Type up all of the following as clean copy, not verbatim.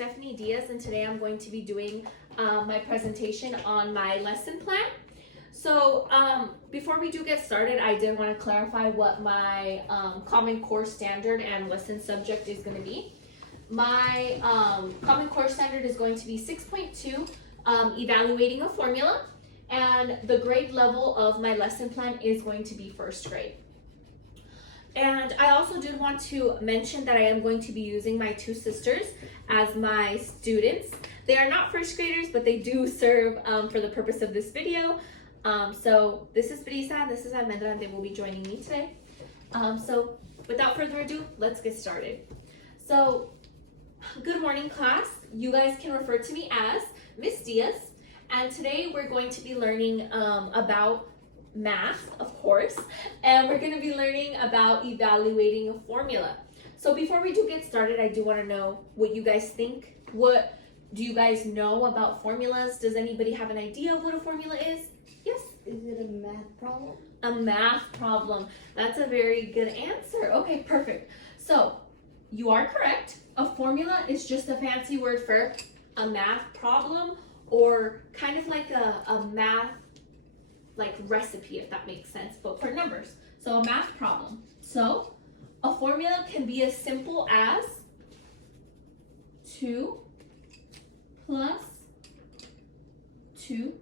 Stephanie Diaz, and today I'm going to be doing my presentation on my lesson plan. So before we do get started, I did want to clarify what my Common Core standard and lesson subject is going to be. My Common Core standard is going to be 6.2, evaluating a formula, and the grade level of my lesson plan is going to be first grade. And I also did want to mention that I am going to be using my two sisters as my students. They are not first graders, but they do serve for the purpose of this video. So this is Brisa, this is Almendra, and they will be joining me today. So without further ado, let's get started. So good morning, class. You guys can refer to me as Miss Diaz. And today we're going to be learning about math, of course, and we're going to be learning about evaluating a formula. So before we do get started, I do want to know what you guys think. What do you guys know about formulas? Does anybody have an idea of what a formula is? Yes? Is it a math problem? A math problem. That's a very good answer. Okay, perfect. So you are correct. A formula is just a fancy word for a math problem, or kind of like a math recipe, if that makes sense, but for numbers. So a math problem. So a formula can be as simple as 2 plus 2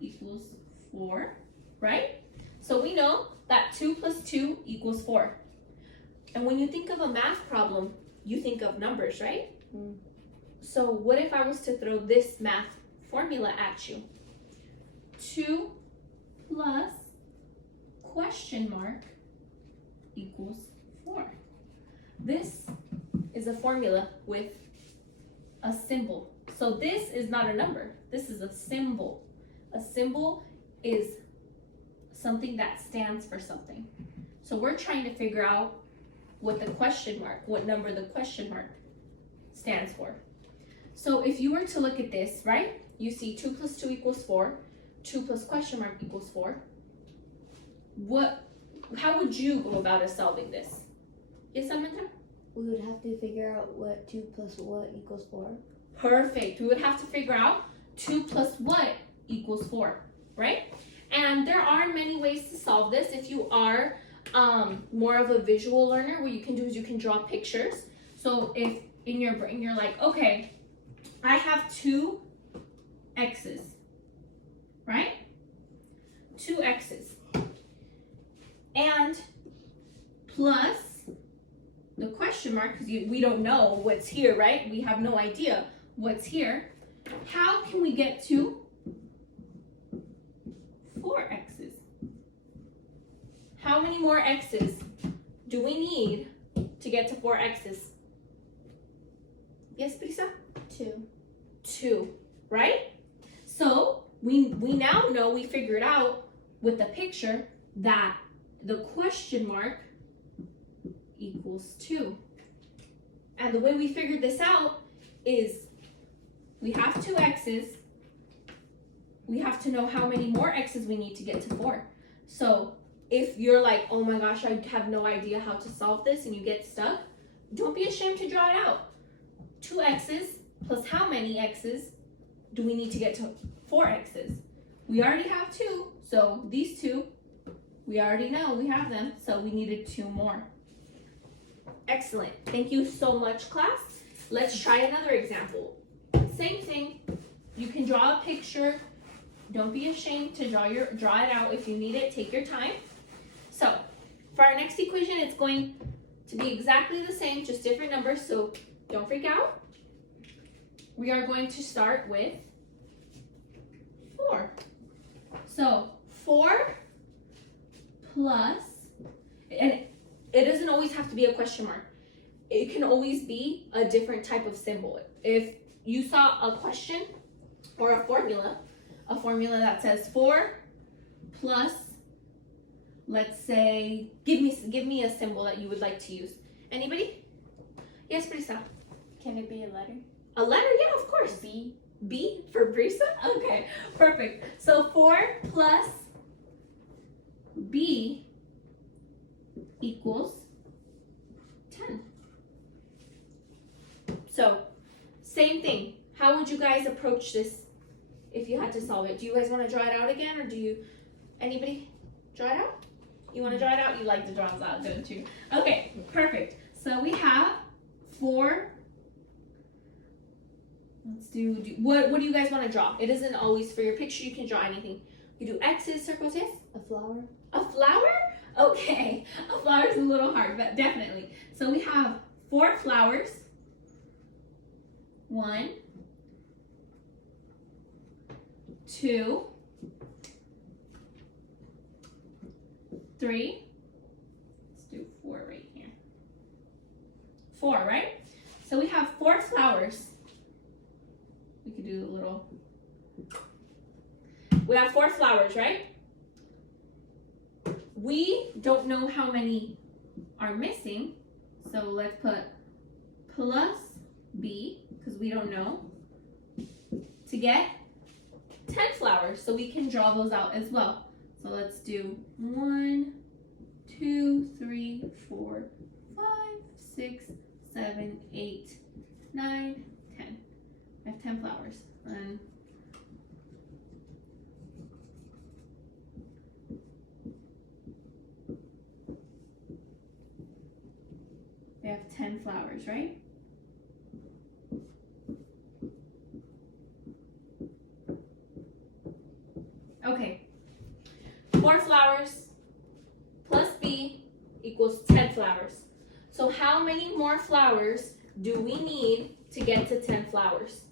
equals 4, right? So we know that 2 plus 2 equals 4. And when you think of a math problem, you think of numbers, right? Mm. So what if I was to throw this math formula at you? 2 plus question mark equals 4. This is a formula with a symbol. So this is not a number. This is a symbol. A symbol is something that stands for something. So we're trying to figure out what the question mark, what number the question mark stands for. So if you were to look at this, right? You see 2 plus 2 equals 4. 2 plus question mark equals 4. How would you go about solving this? Yes, Almendra? We would have to figure out what 2 plus what equals 4. Perfect. We would have to figure out 2 plus what equals 4, right? And there are many ways to solve this. If you are more of a visual learner, what you can do is you can draw pictures. So if in your brain you're like, okay, I have 2 x's, right? 2 x's. And plus the question mark, because we don't know what's here, right? We have no idea what's here. How can we get to 4 x's? How many more x's do we need to get to 4 x's? Yes, Brisa? 2. 2, right? So we now know, we figured out with the picture that the question mark equals 2. And the way we figured this out is we have 2 x's. We have to know how many more x's we need to get to 4. So if you're like, oh my gosh, I have no idea how to solve this, and you get stuck, don't be ashamed to draw it out. 2 x's plus how many x's do we need to get to 4 x's? We already have 2, so these 2, we already know we have them, so we needed 2 more. Excellent. Thank you so much, class. Let's try another example. Same thing. You can draw a picture. Don't be ashamed to draw it out if you need it. Take your time. So for our next equation, it's going to be exactly the same, just different numbers, so don't freak out. We are going to start with 4. So 4 plus, and it doesn't always have to be a question mark. It can always be a different type of symbol. If you saw a question or a formula that says 4 plus, let's say, give me a symbol that you would like to use. Anybody? Yes, Brisa. Can it be a letter? A letter? Yeah, of course. B. B for Brisa? Okay, perfect. So 4 plus B equals 10. So Same thing. How would you guys approach this if you had to solve it? Do you guys want to draw it out again, or do you, anybody draw it out? You want to draw it out? You like to draw it out, don't you? Okay, perfect. So we have 4. Let's do what do you guys want to draw? It isn't always for your picture. You can draw anything. You do X's, circles, yes? A flower. A flower? Okay. A flower is a little hard, but definitely. So we have 4 flowers. 1, 2, 3. Let's do 4 right here. 4, right? So we have 4 flowers. We could do a little. We have 4 flowers, right? We don't know how many are missing, so let's put plus B, because we don't know, to get 10 flowers, so we can draw those out as well. So let's do 1, 2, 3, 4, 5, 6, 7, 8, 9, 10. I have 10 flowers. And we have 10 flowers, right? Okay. 4 flowers plus B equals 10 flowers. So how many more flowers do we need to get to 10 flowers?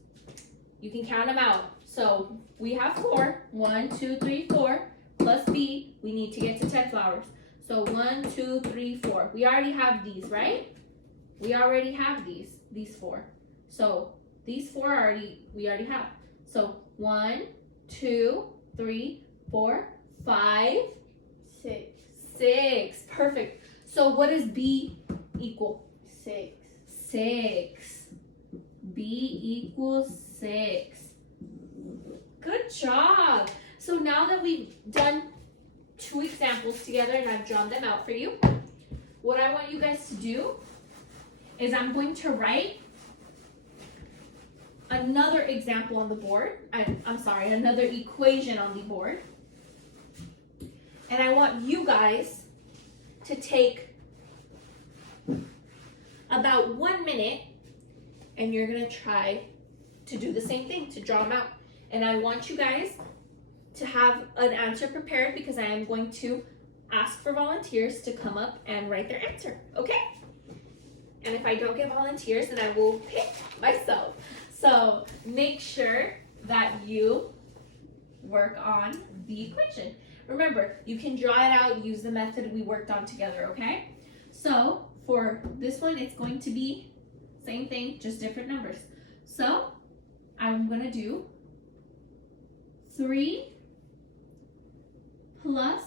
You can count them out. So we have 4. 1, 2, 3, 4. Plus B, we need to get to 10 flowers. So 1, 2, 3, 4. We already have these, right? We already have these 4. So these 4 we already have. So 1, 2, 3, 4, 5, 6. 6. Perfect. So what does B equal? 6. 6. B equals 6. Good job. So now that we've done 2 examples together and I've drawn them out for you, what I want you guys to do is I'm going to write another example on the board. I'm sorry, another equation on the board. And I want you guys to take about 1 minute and you're gonna try to do the same thing, to draw them out. And I want you guys to have an answer prepared because I am going to ask for volunteers to come up and write their answer, okay? And if I don't get volunteers, then I will pick myself. So make sure that you work on the equation. Remember, you can draw it out, use the method we worked on together, okay? So for this one, it's going to be same thing, just different numbers. So I'm gonna do 3 plus,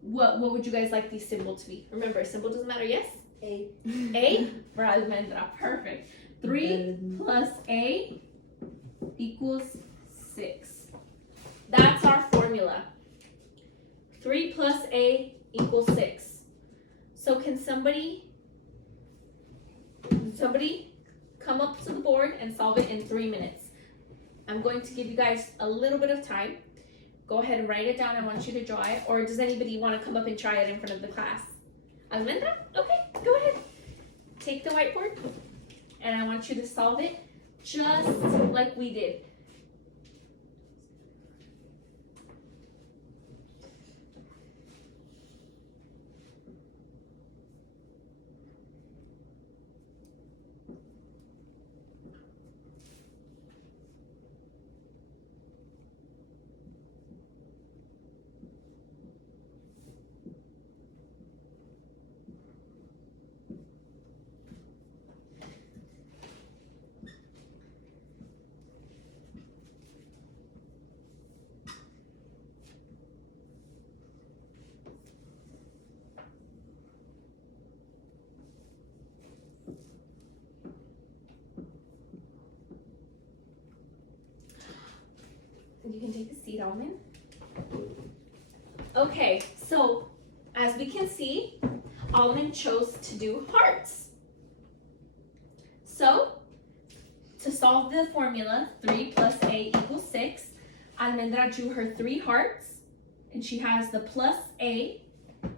what would you guys like the symbol to be? Remember, symbol doesn't matter, yes? A. A for Almendra, perfect. 3 plus A equals 6. That's our formula. 3 plus A equals 6. So can somebody come up to the board and solve it in 3 minutes? I'm going to give you guys a little bit of time. Go ahead and write it down. I want you to draw it. Or does anybody want to come up and try it in front of the class? Almendra? Okay, go ahead. Take the whiteboard and I want you to solve it just like we did. You can take a seat, Almond. Okay, so as we can see, Almond chose to do hearts. So solve the formula. 3 plus A equals 6. Almendra drew her 3 hearts, and she has the plus A,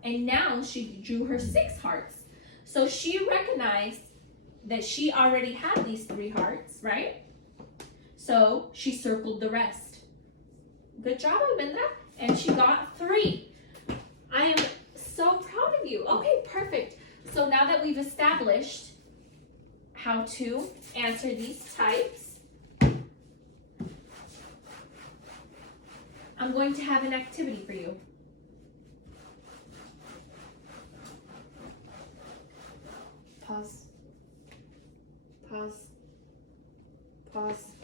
and now she drew her 6 hearts. So she recognized that she already had these 3 hearts, right? So she circled the rest. Good job, Almendra. And she got 3. I am so proud of you. Okay, perfect. So now that we've established how to answer these types, I'm going to have an activity for you. Pause. Pause. Pause.